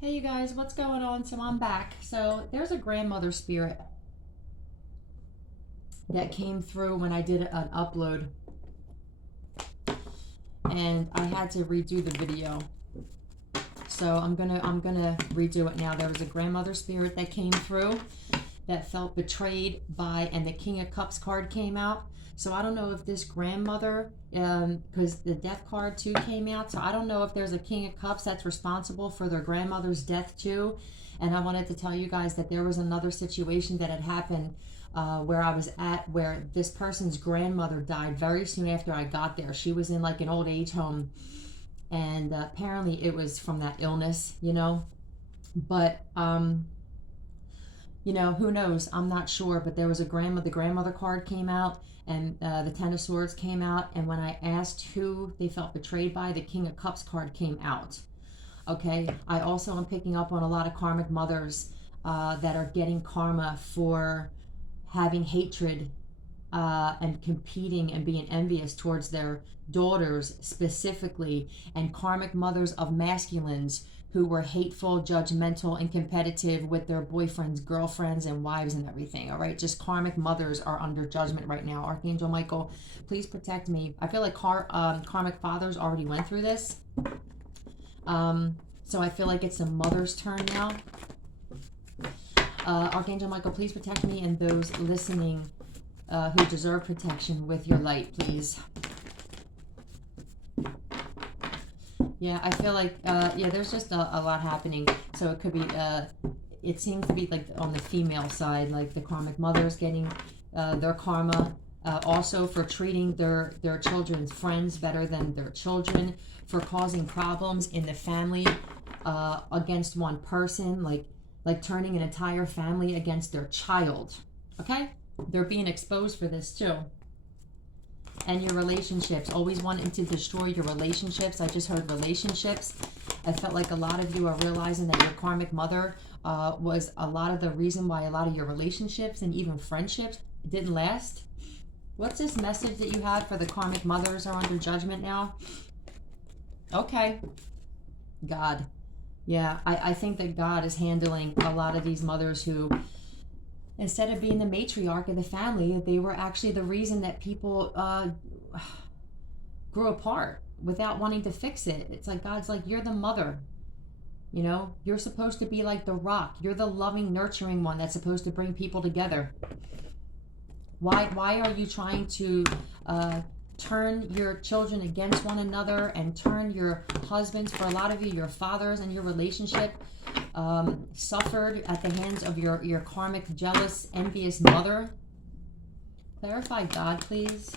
Hey you guys, what's going on? So I'm back. So there's a grandmother spirit that came through when I did an upload, and I had to redo the video. So I'm gonna redo it now. There was a grandmother spirit that came through that felt betrayed by, and the King of Cups card came out. So I don't know if this grandmother, because the death card too came out. So I don't know if there's a King of Cups that's responsible for their grandmother's death too. And I wanted to tell you guys that there was another situation that had happened where I was at, where this person's grandmother died very soon after I got there. She was in like an old age home, and apparently it was from that illness, But who knows? I'm not sure. But there was the grandmother card came out, and the Ten of Swords came out. And when I asked who they felt betrayed by, the King of Cups card came out. Okay. I also am picking up on a lot of karmic mothers that are getting karma for having hatred and competing and being envious towards their daughters specifically, and karmic mothers of masculines who were hateful, judgmental, and competitive with their boyfriends, girlfriends, and wives and everything. All right, just karmic mothers are under judgment right now. Archangel Michael, please protect me. I feel like karmic fathers already went through this. So I feel like it's the mother's turn now. Archangel Michael, please protect me and those listening who deserve protection with your light, please. Yeah, I feel like, there's just a lot happening. So it could be, it seems to be like on the female side, like the karmic mothers getting their karma, also for treating their children's friends better than their children, for causing problems in the family against one person, like turning an entire family against their child. Okay? They're being exposed for this too. And your relationships, always wanting to destroy your relationships. I just heard relationships. I felt like a lot of you are realizing that your karmic mother was a lot of the reason why a lot of your relationships and even friendships didn't last. What's this message that you had for the karmic mothers are under judgment now? Okay. God. Yeah, I think that God is handling a lot of these mothers who, instead of being the matriarch of the family, they were actually the reason that people grew apart without wanting to fix it. It's like God's like, you're the mother. You're supposed to be like the rock. You're the loving, nurturing one that's supposed to bring people together. Why are you trying to turn your children against one another and turn your husbands, for a lot of you, your fathers and your relationship suffered at the hands of your karmic, jealous, envious mother? Clarify God, please.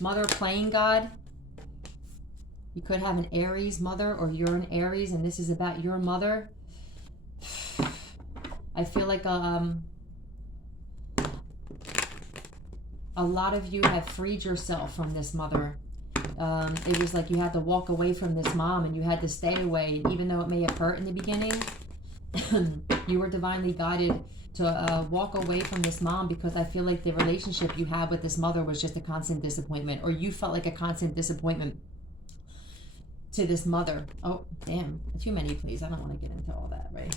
Mother playing God. You could have an Aries mother, or you're an Aries and this is about your mother. I feel like a lot of you have freed yourself from this mother. It was like you had to walk away from this mom, and you had to stay away, even though it may have hurt in the beginning. You were divinely guided to walk away from this mom, because I feel like the relationship you had with this mother was just a constant disappointment, or you felt like a constant disappointment to this mother. Oh, damn. Too many, please. I don't want to get into all that, right?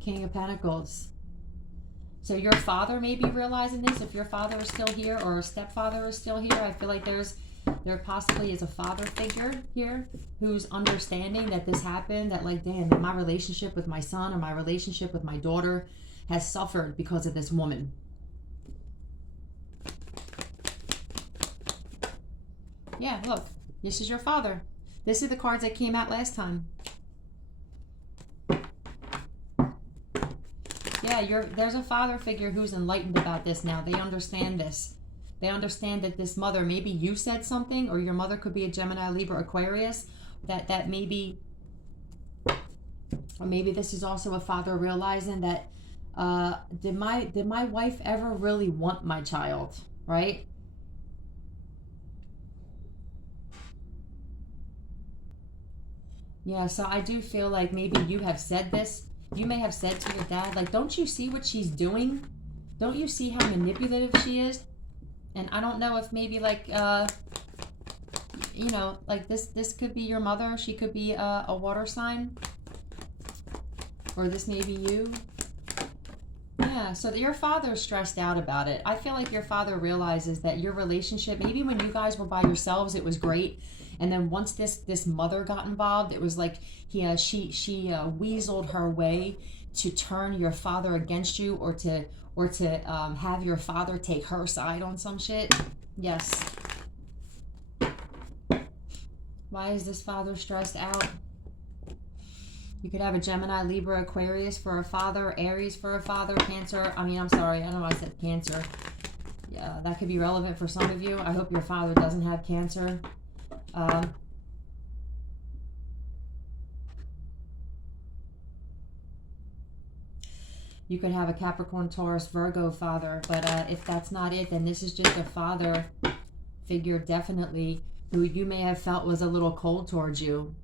King of Pentacles. So your father may be realizing this. If your father is still here, or a stepfather is still here, I feel like there possibly is a father figure here who's understanding that this happened, that like, damn, my relationship with my son or my relationship with my daughter has suffered because of this woman. Yeah, look, this is your father. This is the cards that came out last time. Yeah, there's a father figure who's enlightened about this now. They understand this. They understand that this mother, maybe you said something, or your mother could be a Gemini, Libra, Aquarius, that maybe, or maybe this is also a father realizing that, did my wife ever really want my child, right? Yeah, so I do feel like maybe you have said this. You may have said to your dad, like, don't you see what she's doing? Don't you see how manipulative she is? And I don't know if maybe like you know, like this could be your mother. She could be a water sign, or this may be you. Yeah, so your father's stressed out about it. I feel like your father realizes that your relationship, maybe when you guys were by yourselves, it was great. And then once this mother got involved, it was like she weaseled her way to turn your father against you, or to have your father take her side on some shit. Yes. Why is this father stressed out? You could have a Gemini, Libra, Aquarius for a father, Aries for a father, Cancer. I mean, I'm sorry, I don't know why I said Cancer. Yeah, that could be relevant for some of you. I hope your father doesn't have Cancer. You could have a Capricorn, Taurus, Virgo father, but if that's not it, then this is just a father figure, definitely, who you may have felt was a little cold towards you.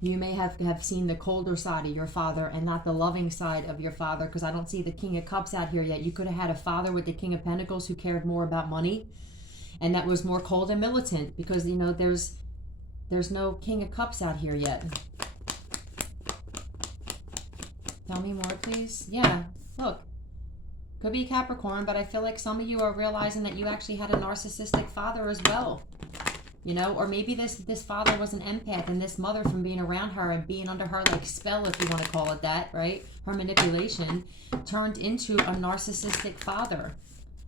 You may have seen the colder side of your father and not the loving side of your father, because I don't see the King of Cups out here yet. You could have had a father with the King of Pentacles who cared more about money, and that was more cold and militant, because, you know, there's no King of Cups out here yet. Tell me more, please. Yeah, look. Could be Capricorn, but I feel like some of you are realizing that you actually had a narcissistic father as well. You know, or maybe this father was an empath, and this mother, from being around her and being under her like spell, if you want to call it that, right? Her manipulation turned into a narcissistic father,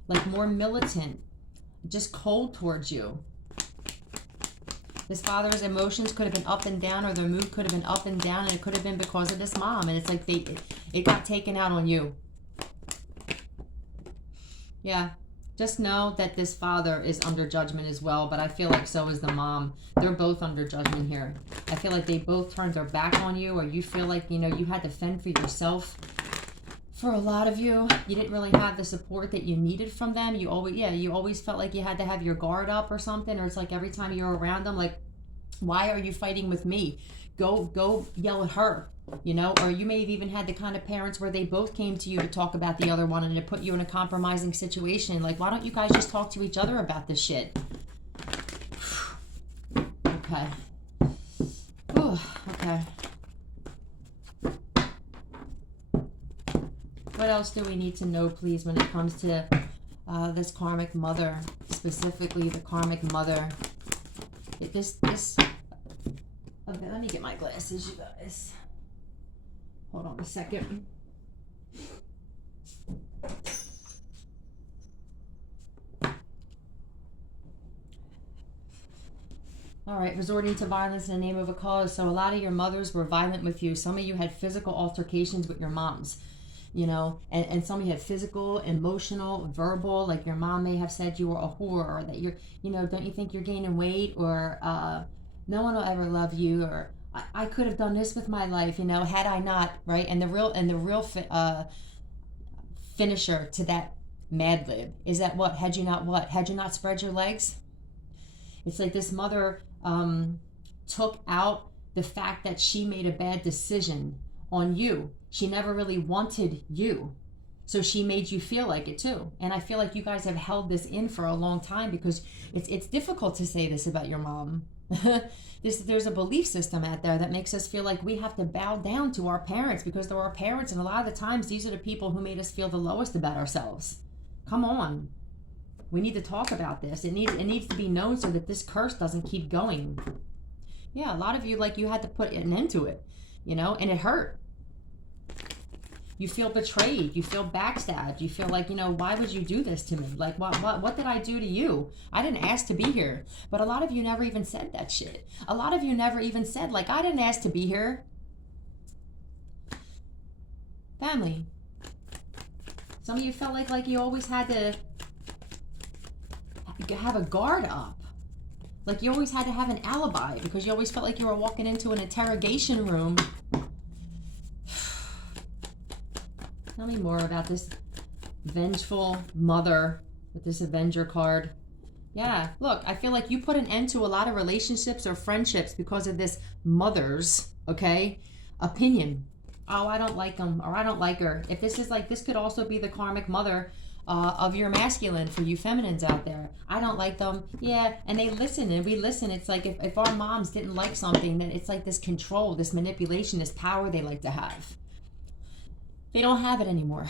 like more militant, just cold towards you. This father's emotions could have been up and down, or their mood could have been up and down, and it could have been because of this mom, and it's like it got taken out on you. Yeah. Just know that this father is under judgment as well, but I feel like so is the mom. They're both under judgment here. I feel like they both turned their back on you, or you feel like, you know, you had to fend for yourself. For a lot of you, you didn't really have the support that you needed from them. You always felt like you had to have your guard up or something, or it's like every time you're around them, like, why are you fighting with me? Go yell at her. You know, or you may have even had the kind of parents where they both came to you to talk about the other one, and it put you in a compromising situation. Like, why don't you guys just talk to each other about this shit? Okay. Ooh, okay. What else do we need to know, please, when it comes to this karmic mother, specifically the karmic mother? Okay, let me get my glasses, you guys. Hold on a second. All right, resorting to violence in the name of a cause. So a lot of your mothers were violent with you. Some of you had physical altercations with your moms, you know, and some of you had physical, emotional, verbal, like your mom may have said you were a whore, or that you're, you know, don't you think you're gaining weight, or no one will ever love you, or I could have done this with my life, you know, had I not, right? And the real finisher to that Mad Lib is that what? Had you not spread your legs? It's like this mother took out the fact that she made a bad decision on you. She never really wanted you, so she made you feel like it too. And I feel like you guys have held this in for a long time, because it's difficult to say this about your mom. There's a belief system out there that makes us feel like we have to bow down to our parents because they're our parents, and a lot of the times these are the people who made us feel the lowest about ourselves. Come on. We need to talk about this. It needs to be known so that this curse doesn't keep going. Yeah, a lot of you, like, you had to put an end to it, you know, and it hurt. You feel betrayed. You feel backstabbed. You feel like, you know, why would you do this to me? Like, what did I do to you? I didn't ask to be here. But a lot of you never even said that shit. A lot of you never even said, like, I didn't ask to be here. Family. Some of you felt like you always had to have a guard up. Like, you always had to have an alibi, because you always felt like you were walking into an interrogation room. Tell me more about this vengeful mother with this Avenger card. Yeah, look, I feel like you put an end to a lot of relationships or friendships because of this mother's, okay, opinion. Oh, I don't like him, or I don't like her. If this is like, this could also be the karmic mother of your masculine for you feminines out there. I don't like them. Yeah, and they listen and we listen. It's like if our moms didn't like something, then it's like this control, this manipulation, this power they like to have. They don't have it anymore.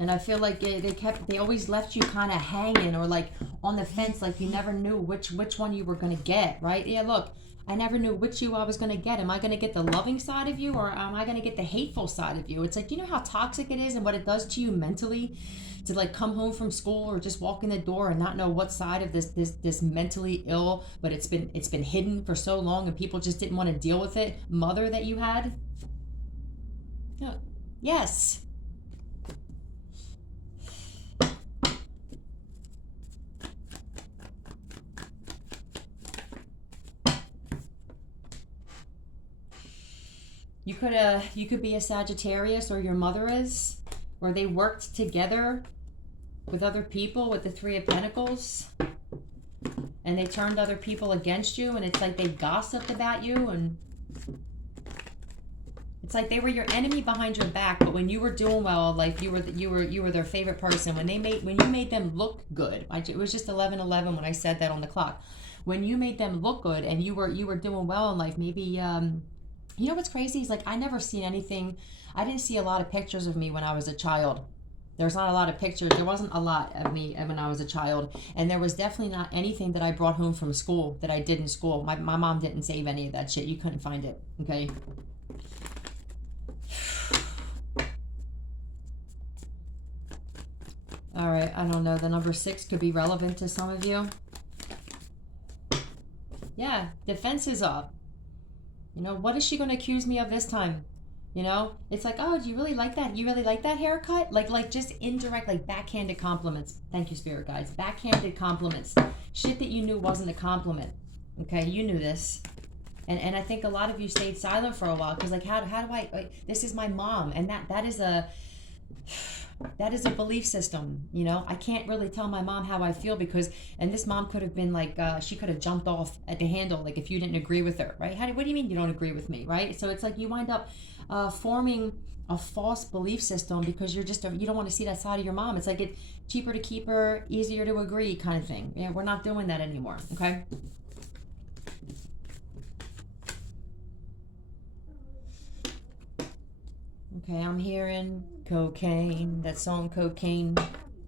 And I feel like they always left you kind of hanging or like on the fence, like you never knew which one you were going to get, right? Yeah, look, I never knew which you I was going to get. Am I going to get the loving side of you, or am I going to get the hateful side of you? It's like, you know how toxic it is and what it does to you mentally to like come home from school or just walk in the door and not know what side of this mentally ill, but it's been hidden for so long and people just didn't want to deal with it, mother that you had? Yeah. Yes. You could be a Sagittarius, or your mother is, or they worked together with other people with the Three of Pentacles, and they turned other people against you, and it's like they gossiped about you, and it's like they were your enemy behind your back, but when you were doing well, like you were their favorite person. When you made them look good, it was just 11:11 when I said that on the clock. When you made them look good and you were doing well in life, maybe you know what's crazy is like I never seen anything. I didn't see a lot of pictures of me when I was a child. There's not a lot of pictures. There wasn't a lot of me when I was a child, and there was definitely not anything that I brought home from school that I did in school. My mom didn't save any of that shit. You couldn't find it. Okay. All right. I don't know. The number 6 could be relevant to some of you. Yeah, defense is up. You know, what is she going to accuse me of this time? You know, it's like, oh, do you really like that? You really like that haircut? Like just indirect, like backhanded compliments. Thank you, spirit guides. Backhanded compliments. Shit that you knew wasn't a compliment. Okay, you knew this. And I think a lot of you stayed silent for a while because like, how do I, like, this is my mom. And that is a belief system, you know. I can't really tell my mom how I feel because, and this mom could have been like, she could have jumped off at the handle, like if you didn't agree with her, right? What do you mean you don't agree with me, right? So it's like you wind up forming a false belief system because you don't want to see that side of your mom. It's like it's cheaper to keep her, easier to agree kind of thing. Yeah, we're not doing that anymore, okay? Okay, I'm hearing cocaine, that song Cocaine.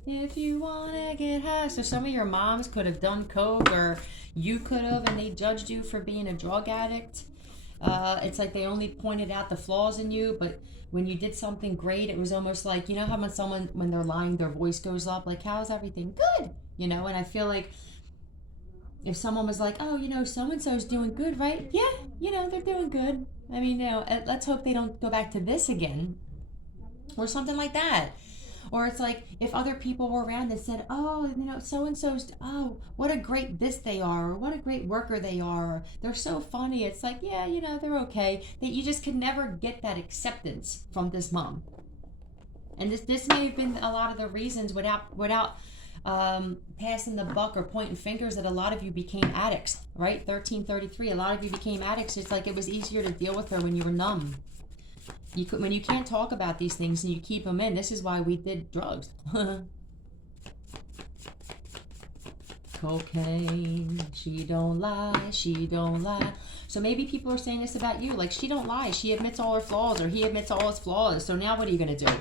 If you wanna get high. So some of your moms could have done coke, or you could have, and they judged you for being a drug addict. It's like they only pointed out the flaws in you, but when you did something great, it was almost like, you know how when they're lying, their voice goes up, like, how's everything? Good! You know, and I feel like if someone was like, oh, you know, so-and-so's doing good, right? Yeah, you know, they're doing good. I mean, you know, let's hope they don't go back to this again. Or something like that. Or it's like if other people were around that said, oh, you know, so-and-so's, oh, what a great this they are, or what a great worker they are, or they're so funny. It's like, yeah, you know, they're okay. That you just could never get that acceptance from this mom. And this may have been a lot of the reasons without passing the buck or pointing fingers that a lot of you became addicts, right? 1333, a lot of you became addicts. It's like it was easier to deal with her when you were numb. When you can't talk about these things and you keep them in, this is why we did drugs. Cocaine, she don't lie, she don't lie. So maybe people are saying this about you, like she don't lie, she admits all her flaws, or he admits all his flaws. So now what are you going to do?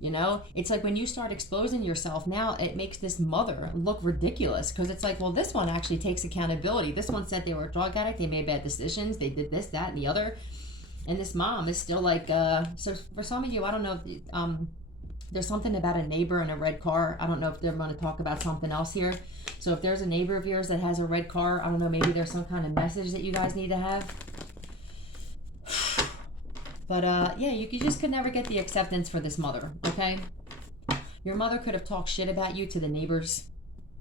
You know, it's like when you start exposing yourself, now it makes this mother look ridiculous because it's like, well, this one actually takes accountability. This one said they were a drug addict, they made bad decisions, they did this, that, and the other. And this mom is still like, so for some of you, I don't know if there's something about a neighbor in a red car. I don't know if they're going to talk about something else here. So if there's a neighbor of yours that has a red car, I don't know, maybe there's some kind of message that you guys need to have. But yeah, you just could never get the acceptance for this mother, okay? Your mother could have talked shit about you to the neighbors.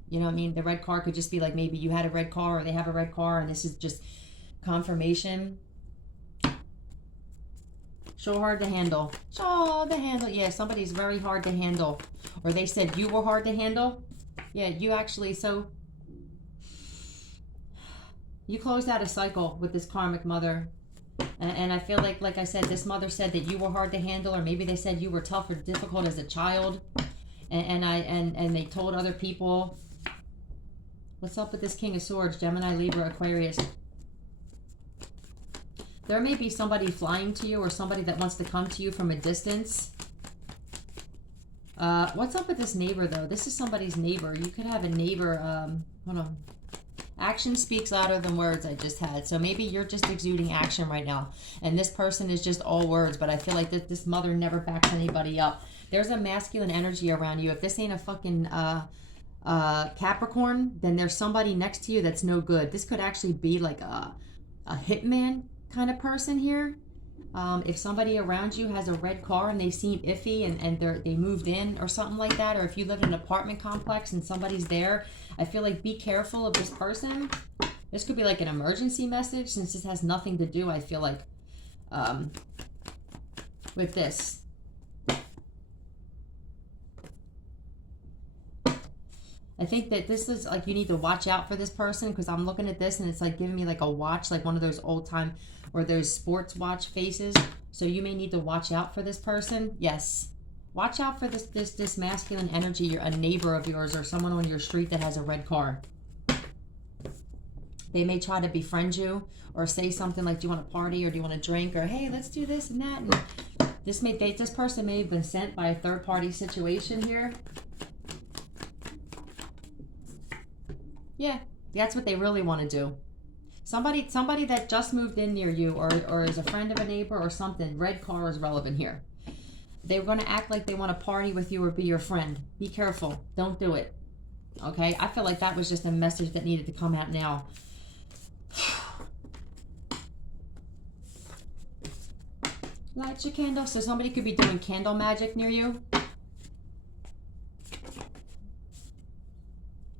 You know what I mean? The red car could just be like, maybe you had a red car or they have a red car and this is just confirmation. So hard to handle. So to handle. Yeah, somebody's very hard to handle. Or they said you were hard to handle. Yeah, you actually, so you closed out a cycle with this karmic mother. And I feel like I said, this mother said that you were hard to handle, or maybe they said you were tough or difficult as a child. And they told other people. What's up with this King of Swords, Gemini, Libra, Aquarius? There may be somebody flying to you, or somebody that wants to come to you from a distance. What's up with this neighbor, though? This is somebody's neighbor. You could have a neighbor. Hold on. Action speaks louder than words, I just had. So maybe you're just exuding action right now. And this person is just all words. But I feel like this mother never backs anybody up. There's a masculine energy around you. If this ain't a fucking Capricorn, then there's somebody next to you that's no good. This could actually be like a hitman kind of person here. If somebody around you has a red car and they seem iffy and they moved in or something like that, or if you live in an apartment complex and somebody's there, I feel like be careful of this person. This could be like an emergency message, since this has nothing to do, I feel like, with this. I think that this is like, you need to watch out for this person, because I'm looking at this and it's like giving me like a watch, like one of those old time or those sports watch faces. So you may need to watch out for this person. Yes. Watch out for this masculine energy. You're a neighbor of yours or someone on your street that has a red car. They may try to befriend you or say something like, do you want to party, or do you want to drink, or hey, let's do this and that. And this person may have been sent by a third party situation here. Yeah, that's what they really want to do. Somebody that just moved in near you, or is a friend of a neighbor or something. Red car is relevant here. They're going to act like they want to party with you or be your friend. Be careful. Don't do it. Okay? I feel like that was just a message that needed to come out now. Light your candle. So somebody could be doing candle magic near you.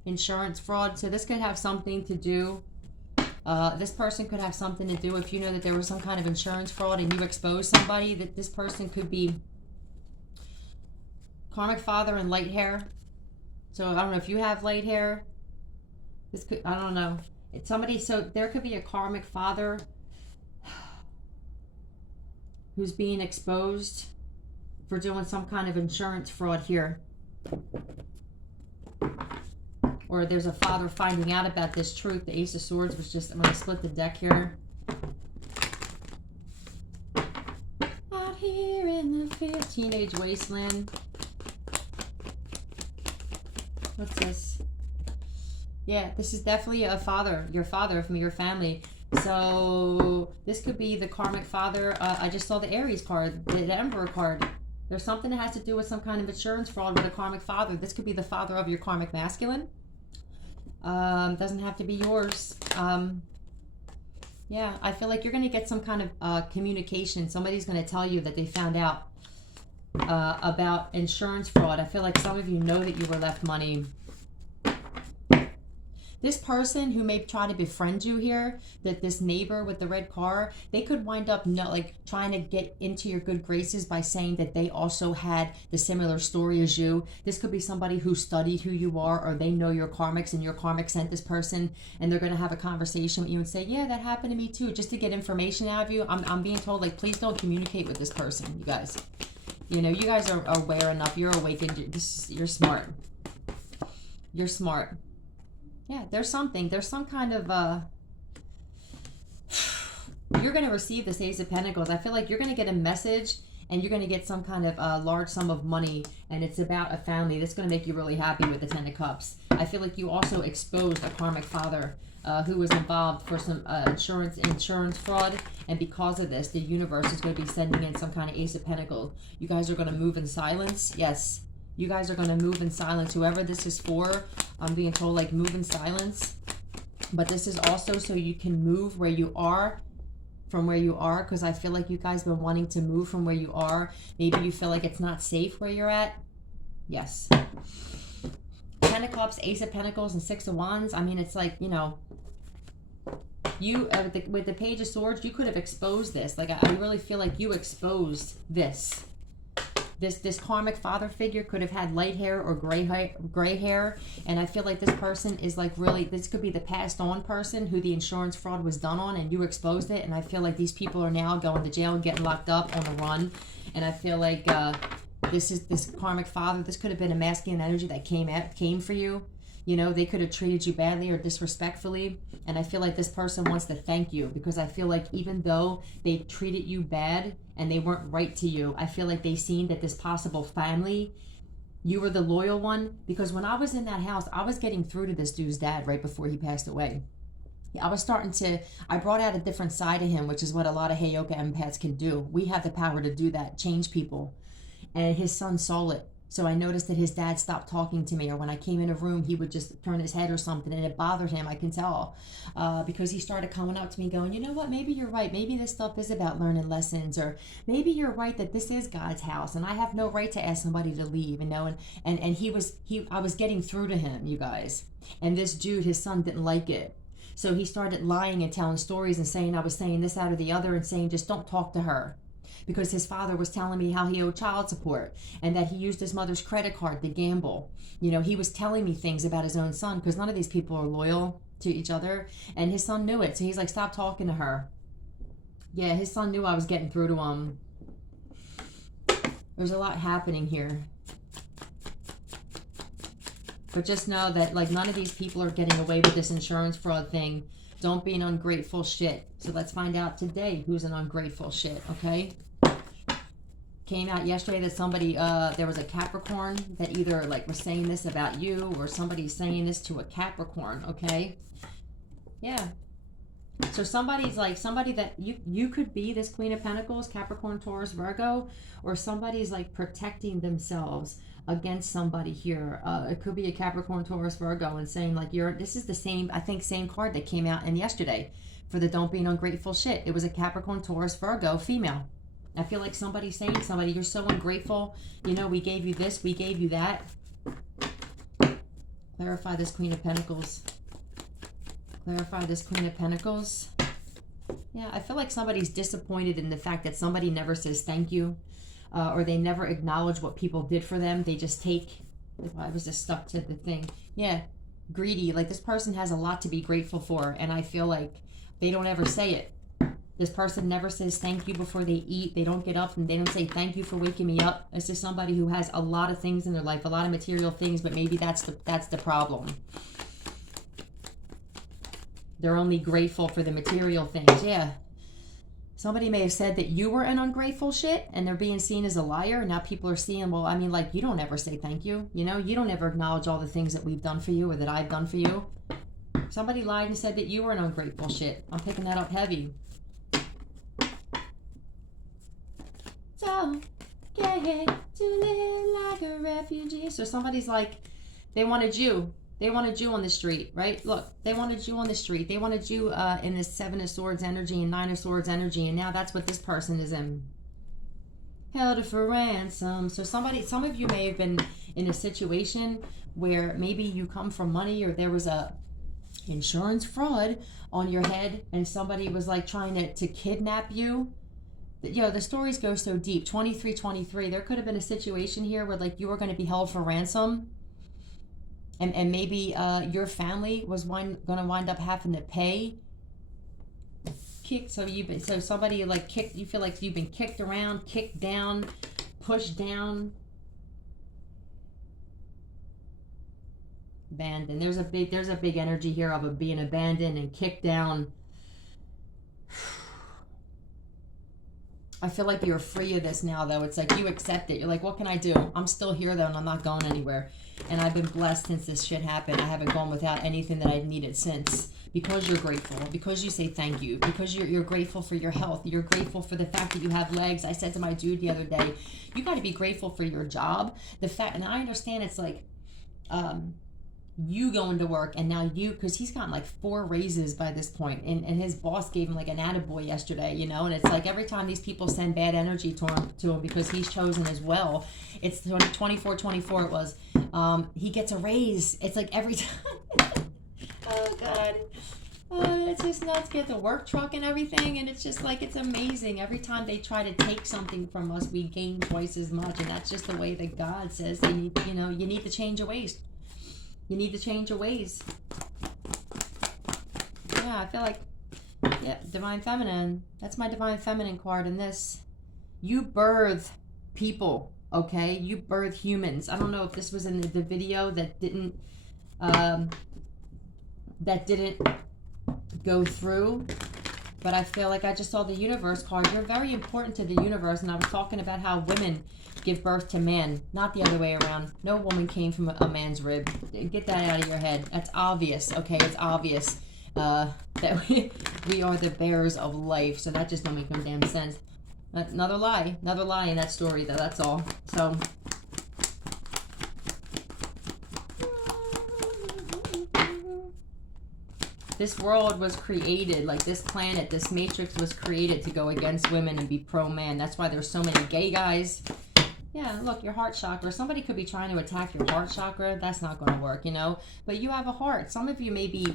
Insurance fraud. So this could have something to do. This person could have something to do, if you know that there was some kind of insurance fraud and you exposed somebody, that this person could be karmic father and light hair. So I don't know if you have light hair. This could, I don't know. It's somebody, so there could be a karmic father who's being exposed for doing some kind of insurance fraud here. Or there's a father finding out about this truth. The Ace of Swords was just, I'm going to split the deck here. Out here in the teenage wasteland. What's this? Yeah, this is definitely a father. Your father from your family. So this could be the karmic father. I just saw the Aries card, the Emperor card. There's something that has to do with some kind of insurance fraud with a karmic father. This could be the father of your karmic masculine. Doesn't have to be yours. Yeah, I feel like you're going to get some kind of communication. Somebody's going to tell you that they found out about insurance fraud. I feel like some of you know that you were left money. This person who may try to befriend you here, that this neighbor with the red car, they could wind up trying to get into your good graces by saying that they also had the similar story as you. This could be somebody who studied who you are, or they know your karmics and your karmic sent this person, and they're going to have a conversation with you and say, yeah, that happened to me too, just to get information out of you. I'm being told, like, please don't communicate with this person, you guys. You know, you guys are aware enough. You're awakened. You're smart. You're smart. Yeah, there's some kind of, you're going to receive this Ace of Pentacles. I feel like you're going to get a message and you're going to get some kind of large sum of money, and it's about a family. That's going to make you really happy with the Ten of Cups. I feel like you also exposed a karmic father who was involved for some insurance fraud, and because of this, the universe is going to be sending in some kind of Ace of Pentacles. You guys are going to move in silence. Yes. You guys are going to move in silence. Whoever this is for, I'm being told, like, move in silence. But this is also so you can move where you are, from where you are, because I feel like you guys have been wanting to move from where you are. Maybe you feel like it's not safe where you're at. Yes. Ten of Cups, Ace of Pentacles, and Six of Wands. I mean, it's like, you know, you, with the Page of Swords, you could have exposed this. Like, I really feel like you exposed this. this karmic father figure could have had light hair or gray hair, and I feel like this person is like really, this could be the passed on person who the insurance fraud was done on, and you exposed it. And I feel like these people are now going to jail and getting locked up on the run. And I feel like this karmic father, this could have been a masculine energy that came for you. You know, they could have treated you badly or disrespectfully. And I feel like this person wants to thank you, because I feel like even though they treated you bad and they weren't right to you, I feel like they seen that this possible family, you were the loyal one. Because when I was in that house, I was getting through to this dude's dad right before he passed away. I brought out a different side of him, which is what a lot of Heyoka empaths can do. We have the power to do that, change people. And his son saw it. So I noticed that his dad stopped talking to me, or when I came in a room, he would just turn his head or something, and it bothered him, I can tell, because he started coming up to me going, you know what, maybe you're right. Maybe this stuff is about learning lessons, or maybe you're right that this is God's house, and I have no right to ask somebody to leave, you know, and I was getting through to him, you guys. And this dude, his son, didn't like it. So he started lying and telling stories and saying I was saying this, that, or the other, and saying just don't talk to her. Because his father was telling me how he owed child support and that he used his mother's credit card to gamble. You know, he was telling me things about his own son, because none of these people are loyal to each other. And his son knew it. So he's like, stop talking to her. Yeah, his son knew I was getting through to him. There's a lot happening here. But just know that, like, none of these people are getting away with this insurance fraud thing. Don't be an ungrateful shit. So let's find out today who's an ungrateful shit, okay? Came out yesterday that somebody, there was a Capricorn that either like was saying this about you, or somebody's saying this to a Capricorn, okay? Yeah. So somebody's like, somebody that you could be this Queen of Pentacles, Capricorn, Taurus, Virgo, or somebody's like protecting themselves against somebody here. It could be a Capricorn, Taurus, Virgo, and saying like, this is the same, I think, same card that came out in yesterday for the don't be an ungrateful shit. It was a Capricorn, Taurus, Virgo, female. I feel like somebody's saying to somebody, you're so ungrateful. You know, we gave you this, we gave you that. Clarify this Queen of Pentacles. Clarify this Queen of Pentacles. Yeah, I feel like somebody's disappointed in the fact that somebody never says thank you, or they never acknowledge what people did for them. They just take, I was just stuck to the thing. Yeah, greedy. Like, this person has a lot to be grateful for, and I feel like they don't ever say it. This person never says thank you before they eat. They don't get up and they don't say thank you for waking me up. This is somebody who has a lot of things in their life, a lot of material things, but maybe that's the problem. They're only grateful for the material things. Yeah. Somebody may have said that you were an ungrateful shit, and they're being seen as a liar. Now people are seeing, well, I mean, like, you don't ever say thank you. You know, you don't ever acknowledge all the things that we've done for you or that I've done for you. Somebody lied and said that you were an ungrateful shit. I'm picking that up heavy. Don't get to live like a refugee. So somebody's like, they wanted you. They wanted you on the street, right? Look, they wanted you on the street. They wanted you in this Seven of Swords energy and Nine of Swords energy, and now that's what this person is in. Held for ransom. So some of you may have been in a situation where maybe you come from money, or there was a insurance fraud on your head, and somebody was like trying to kidnap you. You know, the stories go so deep. 2323, there could have been a situation here where like you were going to be held for ransom. And maybe your family was going to wind up having to pay. So somebody like kicked, you feel like you've been kicked around, kicked down, pushed down. Abandoned. There's a big energy here of being abandoned and kicked down. I feel like you're free of this now, though. It's like you accept it. You're like, what can I do? I'm still here, though, and I'm not going anywhere. And I've been blessed since this shit happened. I haven't gone without anything that I've needed since. Because you're grateful. Because you say thank you. Because you're grateful for your health. You're grateful for the fact that you have legs. I said to my dude the other day, you got to be grateful for your job. The fact, and I understand it's like, you going to work, and now because he's gotten like 4 raises by this point, and his boss gave him like an attaboy yesterday, you know, and it's like every time these people send bad energy to him because he's chosen as well, it's 24 it was, he gets a raise. It's like every time. Oh God. It's just nuts. Get the work truck and everything, and it's just like, it's amazing. Every time they try to take something from us, we gain twice as much, and that's just the way that God says they need. You know, you need to change your ways. You need to change your ways. Yeah, I feel like, yeah, Divine Feminine. That's my Divine Feminine card in this. You birth people, okay? You birth humans. I don't know if this was in the video that didn't go through, but I feel like I just saw the universe card. You're very important to the universe, and I was talking about how women give birth to man, not the other way around. No woman came from a man's rib. Get that out of your head. That's obvious, okay? It's obvious that we are the bearers of life, so that just don't make no damn sense. Another lie in that story, though, that's all. So this world was created, like this planet, this matrix was created to go against women and be pro-man. That's why there's so many gay guys. Yeah, look, your heart chakra. Somebody could be trying to attack your heart chakra. That's not going to work, you know. But you have a heart. Some of you maybe,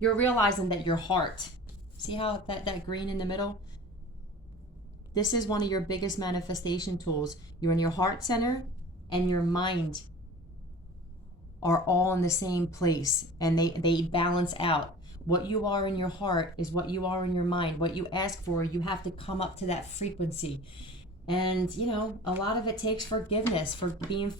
you're realizing that your heart, see how that green in the middle? This is one of your biggest manifestation tools. You're in your heart center and your mind are all in the same place, and they balance out. What you are in your heart is what you are in your mind. What you ask for, you have to come up to that frequency. And you know, a lot of it takes forgiveness, for being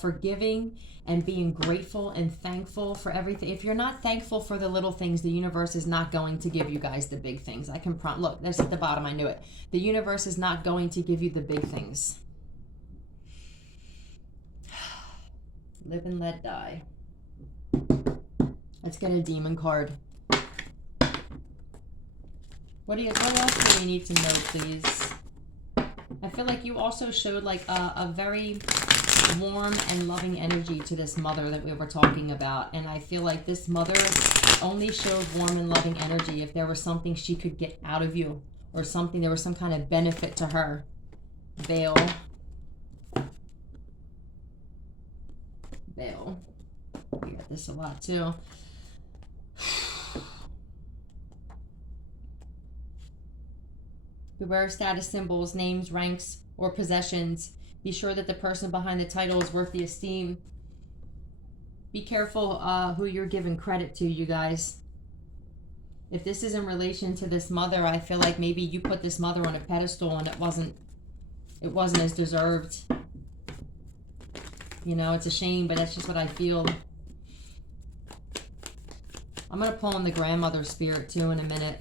forgiving and being grateful and thankful for everything. If you're not thankful for the little things, the universe is not going to give you guys the big things. I can look, there's at the bottom, I knew it. The universe is not going to give you the big things. Live and let die. Let's get a demon card. What else do we need to know, please? I feel like you also showed like a very warm and loving energy to this mother that we were talking about. And I feel like this mother only showed warm and loving energy if there was something she could get out of you, or something, there was some kind of benefit to her. Veil. Veil. We got this a lot too. Beware of status symbols, names, ranks, or possessions. Be sure that the person behind the title is worth the esteem. Be careful who you're giving credit to, you guys. If this is in relation to this mother, I feel like maybe you put this mother on a pedestal and it wasn't as deserved. You know, it's a shame, but that's just what I feel. I'm going to pull in the grandmother spirit too in a minute.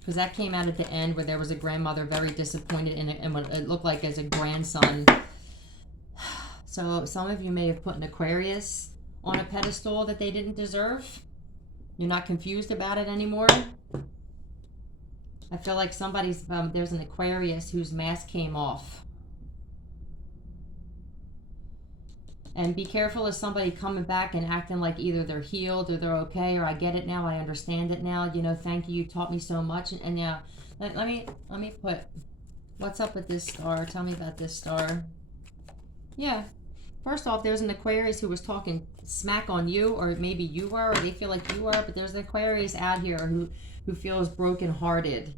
Because that came out at the end where there was a grandmother very disappointed in what it looked like as a grandson. So some of you may have put an Aquarius on a pedestal that they didn't deserve. You're not confused about it anymore. I feel like somebody's, there's an Aquarius whose mask came off. And be careful of somebody coming back and acting like either they're healed or they're okay, or I get it now, I understand it now, you know, thank you, you taught me so much. And yeah, let me put, what's up with this star? Tell me about this star. Yeah, first off, there's an Aquarius who was talking smack on you, or maybe you were, or they feel like you were, but there's an Aquarius out here who feels brokenhearted,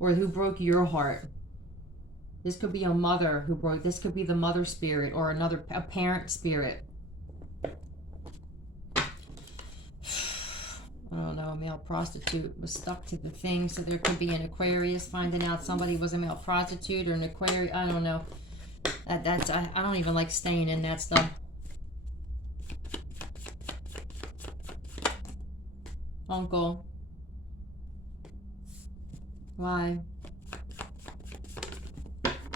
or who broke your heart. This could be a mother who broke, this could be the mother spirit, or a parent spirit. I don't know, a male prostitute was stuck to the thing, so there could be an Aquarius finding out somebody was a male prostitute, or an Aquarius, I don't know. I don't even like staying in that stuff. Uncle. Why?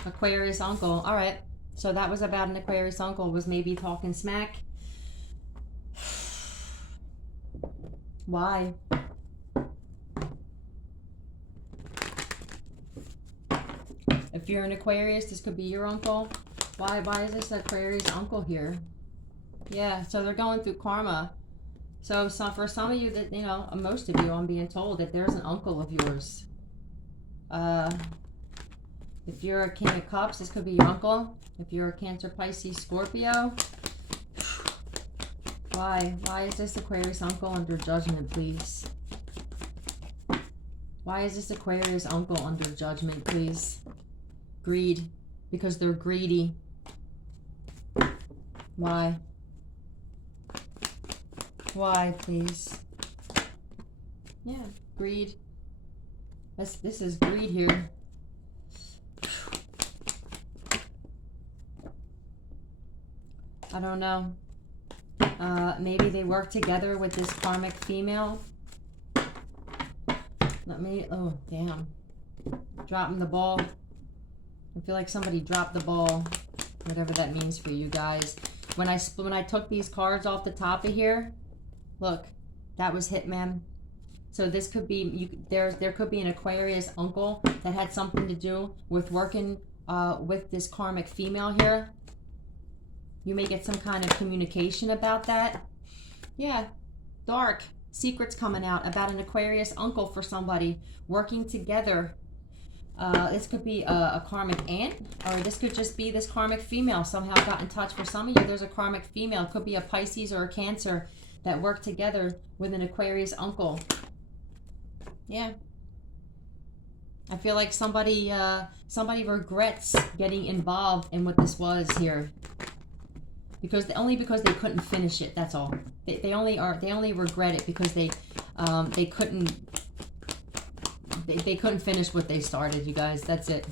Aquarius uncle. All right. So that was about an Aquarius uncle, was maybe talking smack. Why? If you're an Aquarius, this could be your uncle. Why is this Aquarius uncle here? Yeah, so they're going through karma. So for some of you that, you know, most of you, I'm being told that there's an uncle of yours. If you're a King of Cups, this could be your uncle. If you're a Cancer, Pisces, Scorpio. Why? Why is this Aquarius uncle under judgment, please? Why is this Aquarius uncle under judgment, please? Greed. Because they're greedy. Why? Why, please? Yeah, greed. This is greed here. I don't know. Maybe they work together with this karmic female. Let me, oh, damn. Dropping the ball. I feel like somebody dropped the ball. Whatever that means for you guys. When I took these cards off the top of here, look, that was Hitman. So this could be, there could be an Aquarius uncle that had something to do with working with this karmic female here. You may get some kind of communication about that. Yeah, dark. Secrets coming out about an Aquarius uncle for somebody working together. This could be a karmic aunt, or this could just be this karmic female somehow got in touch. For some of you, there's a karmic female. It could be a Pisces or a Cancer that work together with an Aquarius uncle. Yeah. I feel like somebody regrets getting involved in what this was here. Only because they couldn't finish it, that's all. They only regret it because they couldn't finish what they started, you guys. That's it.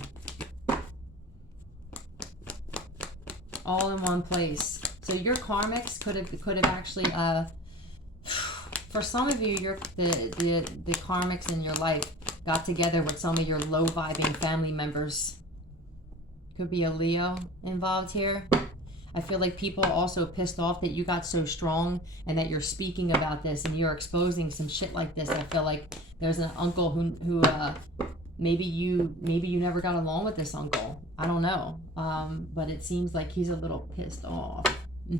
All in one place. So your karmics could have actually for some of you, the karmics in your life got together with some of your low vibing family members. Could be a Leo involved here. I feel like people are also pissed off that you got so strong and that you're speaking about this and you're exposing some shit like this. I feel like there's an uncle who maybe you never got along with this uncle. I don't know. But it seems like he's a little pissed off. I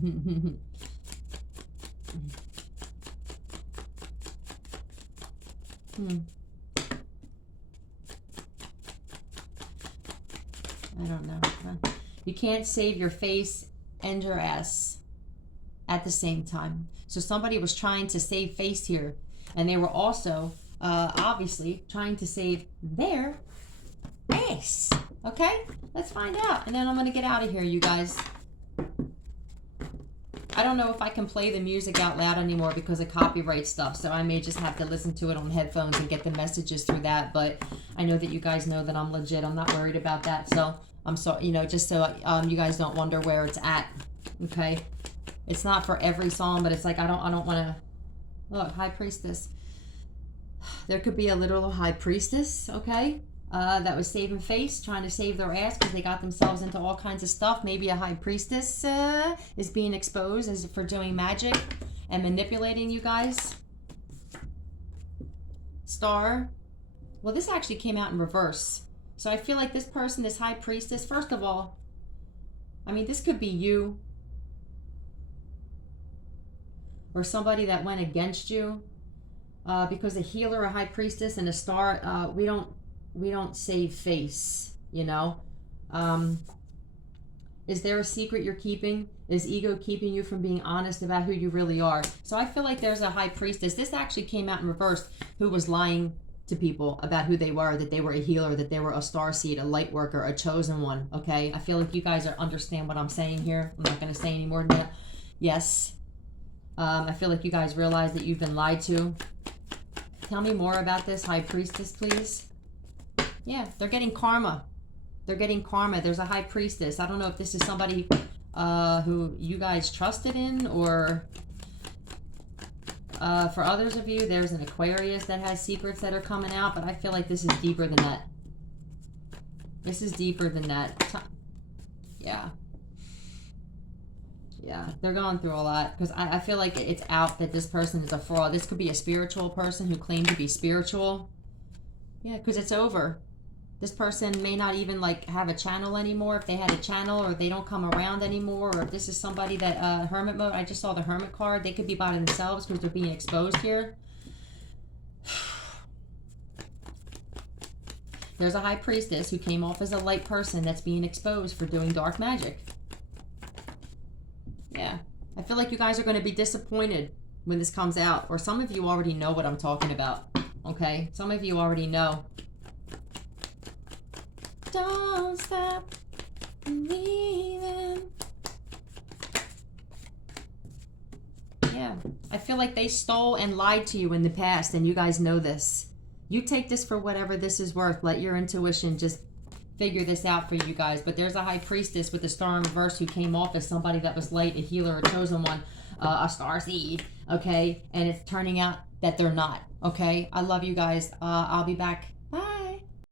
don't know. You can't save your face and your ass at the same time. So somebody was trying to save face here, and they were also obviously trying to save their ass. Okay, let's find out, and then I'm gonna get out of here, you guys. I don't know if I can play the music out loud anymore because of copyright stuff, so I may just have to listen to it on headphones and get the messages through that. But I know that you guys know that I'm legit. I'm not worried about that. So I'm so, just so you guys don't wonder where it's at. Okay, it's not for every song, but it's like I don't want to. Look, High Priestess. There could be a literal High Priestess. Okay. That was saving face, trying to save their ass because they got themselves into all kinds of stuff. Maybe a High Priestess is being exposed as for doing magic and manipulating you guys. Star. Well, this actually came out in reverse. So I feel like this person, this High Priestess, first of all, I mean, this could be you or somebody that went against you because a healer, a High Priestess, and a Star, we don't save face, Is there a secret you're keeping? Is ego keeping you from being honest about who you really are? So I feel like there's a High Priestess. This actually came out in reverse, who was lying to people about who they were, that they were a healer, that they were a star seed, a light worker, a chosen one, okay? I feel like you guys understand what I'm saying here. I'm not going to say any more than that. Yes. I feel like you guys realize that you've been lied to. Tell me more about this, High Priestess, please. Yeah, they're getting karma. They're getting karma. There's a High Priestess. I don't know if this is somebody who you guys trusted in, or for others of you, there's an Aquarius that has secrets that are coming out, but I feel like this is deeper than that. This is deeper than that. Yeah. Yeah, they're going through a lot because I feel like it's out that this person is a fraud. This could be a spiritual person who claimed to be spiritual. Yeah, because it's over. This person may not even have a channel anymore if they had a channel, or they don't come around anymore, or if this is somebody that hermit mode. I just saw the hermit card. They could be by themselves because they're being exposed here. There's a high priestess who came off as a light person that's being exposed for doing dark magic. Yeah. I feel like you guys are going to be disappointed when this comes out. Or some of you already know what I'm talking about. Okay? Some of you already know. Don't stop believing. Yeah. I feel like they stole and lied to you in the past, and you guys know this. You take this for whatever this is worth. Let your intuition just figure this out for you guys. But there's a high priestess with the star in reverse who came off as somebody that was light, a healer, a chosen one, a star seed, okay? And it's turning out that they're not, okay? I love you guys. I'll be back